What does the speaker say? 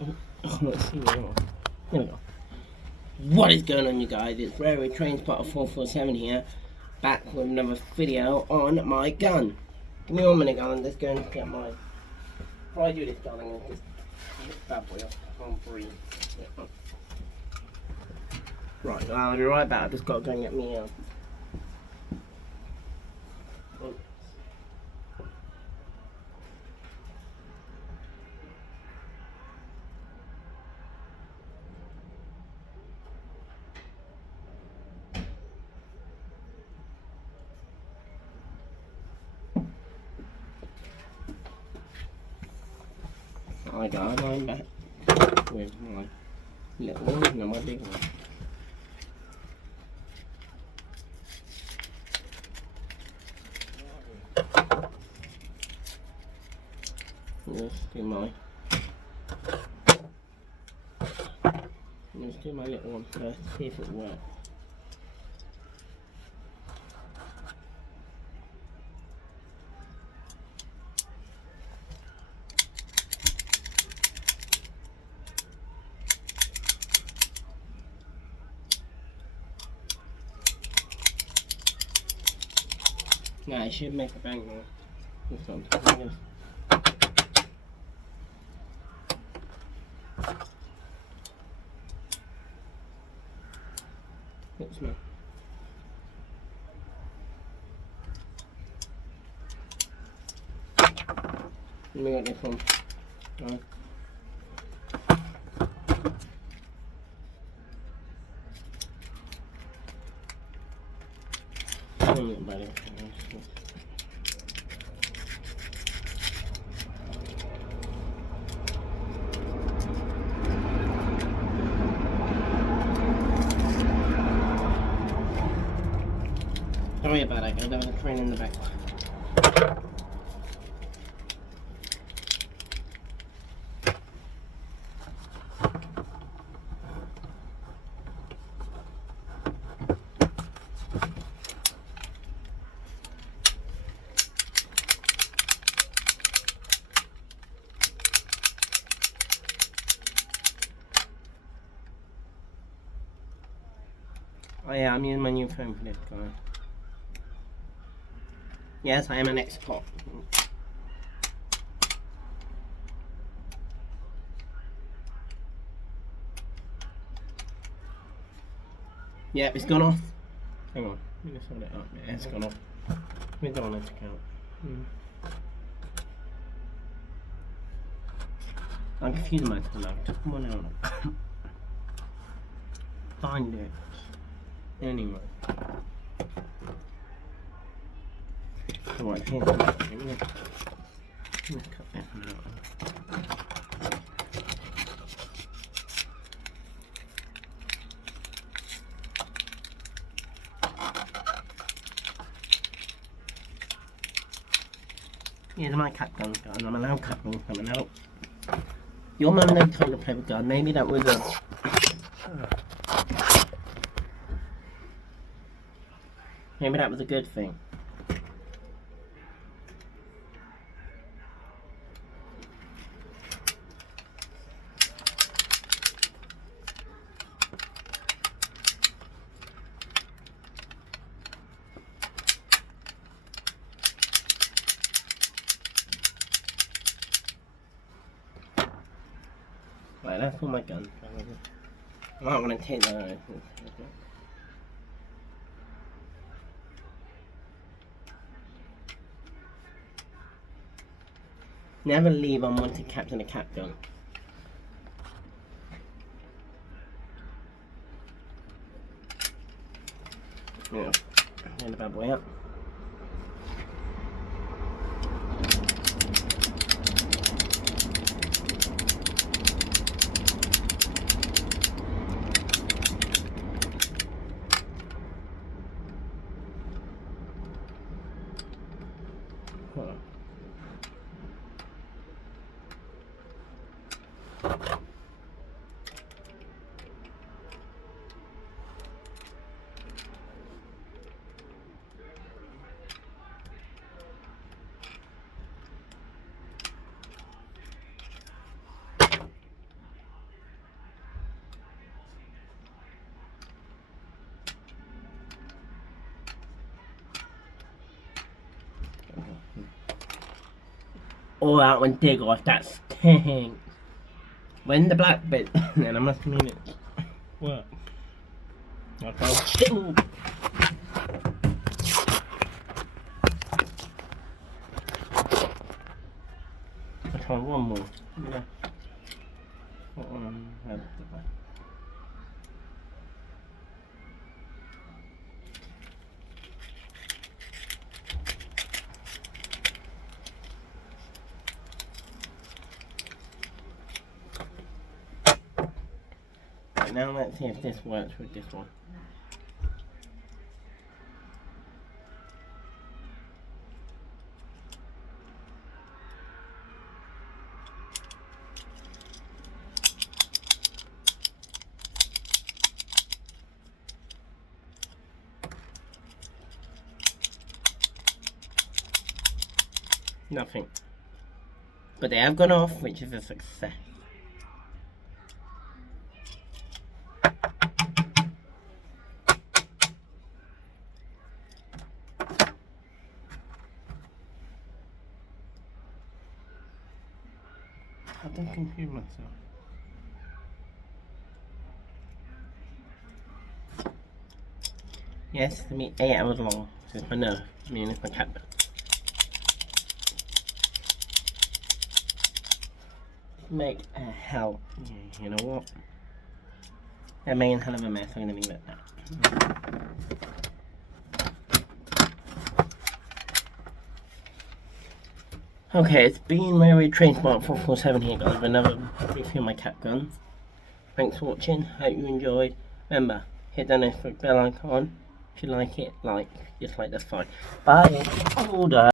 Oh, let's see where we are. There we go. What is going on, you guys? It's Railway Train Spotter 447 here, back with another video on my gun. Give me 1 minute, guys. I'm just going to get my... Before I do this, guys, I'm going to just get this bad boy off. I can't breathe. Yeah. Right, I'll be right back. I've just got to go and get me... Hi guys, I'm back with my little one and my big one. Let's do my little one first, see if it works. Nah, it should make a bang now. This one. Let's know. Let me get this one. Right. Don't worry about it, guys. There was a train in the back. Oh yeah, I'm using my new phone for this, guys. Yes, I am an expert. Yep, it's gone off. Hang on, let me just hold it up. Yeah, it's gone off. Let me go on this account. I'm confusing myself now. Just come on out. Find it. Anyway. Right, here's the next thing. Let's cut that one out. Here's my cut gun, guys. I'm allowed cut gun coming out. Your mum never told me to play with gun. Maybe that was a... Maybe that was a good thing. Right, that's all my guns. I might want to take that out. Never leave unwanted caps in a cap gun. Yeah, turn the bad boy up. Hold on. all out and dig off. That stinks. When the black bit, then I must mean it. What? Okay. I'll try one more. Yeah. Right, now let's see if this works with this one. Nothing. But they have gone off, which is a success. I don't confuse myself. Yes, I mean 8 hours long. This is my nerve. I mean, it's my cat. Make a hell. Yeah, you know what? I made a hell of a mess. I'm gonna leave it at that. Okay, it's been Railway Transport 447 here, guys, with another review of my cat gun. Thanks for watching. Hope you enjoyed. Remember, hit that notification bell icon. If you like it, like. Dislike, that's fine. Bye. Order.